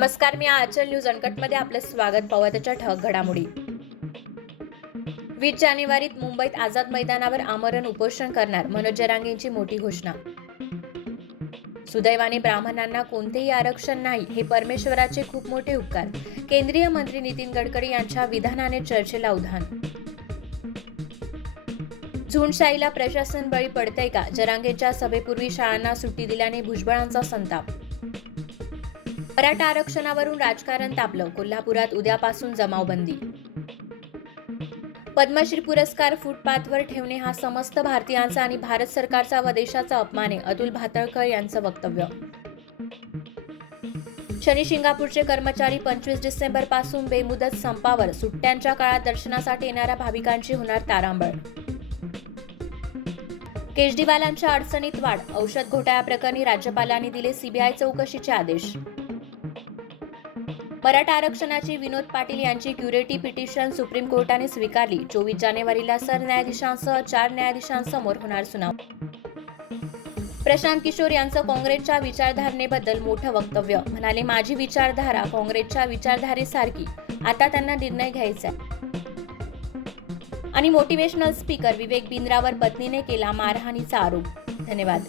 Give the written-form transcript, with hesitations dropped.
नमस्कार, मी आचल न्यूज अनकटमध्ये आपलं स्वागत. पाहूया त्याच्या ठळक घडामोडी. 20 जानेवारीत मुंबईत आझाद मैदानावर आमरण उपोषण करणार मनोज जरांगेंची मोठी घोषणा. सुदैवाने ब्राह्मणांना कोणतेही आरक्षण नाही, हे परमेश्वराचे खूप मोठे उपकार. केंद्रीय मंत्री नितीन गडकरी यांच्या विधानाने चर्चेला उधाण. झुंडशाहीला प्रशासन बळी पडतंय का? जरांगेंच्या सभेपूर्वी शाळांना सुट्टी दिल्याने भुजबळांचा संताप. मराठा आरक्षणावरून राजकारण तापलं. कोल्हापुरात उद्यापासून जमावबंदी. पद्मश्री पुरस्कार फुटपाथवर ठेवणे हा समस्त भारतीयांचा आणि भारत सरकारचा व देशाचा अपमान आहे, अतुल भातखळकर यांचं वक्तव्य. शनी शिंगणापूरचे कर्मचारी 25 डिसेंबर पासून बेमुदत संपावर. सुट्ट्यांच्या काळात दर्शनासाठी येणाऱ्या भाविकांची होणार तारांबळ. केजरीवालांच्या अडचणीत वाढ. औषध घोटाळ्याप्रकरणी राज्यपालांनी दिले सीबीआय चौकशीचे आदेश. मराठा आरक्षणाची विनोद पाटील यांची क्युरेटी पिटिशन सुप्रीम कोर्टाने स्वीकारली. 24 जानेवारीला सरन्यायाधीशांसह 4 न्यायाधीशांसमोर होणार सुनावणी. प्रशांत किशोर यांचं काँग्रेसच्या विचारधारणेबद्दल मोठं वक्तव्य. म्हणाले, माझी विचारधारा काँग्रेसच्या विचारधारेसारखी, आता त्यांना निर्णय घ्यायचा आहे. आणि मोटिवेशनल स्पीकर विवेक बिंद्रावर पत्नीने केला मारहाणीचा आरोप. धन्यवाद.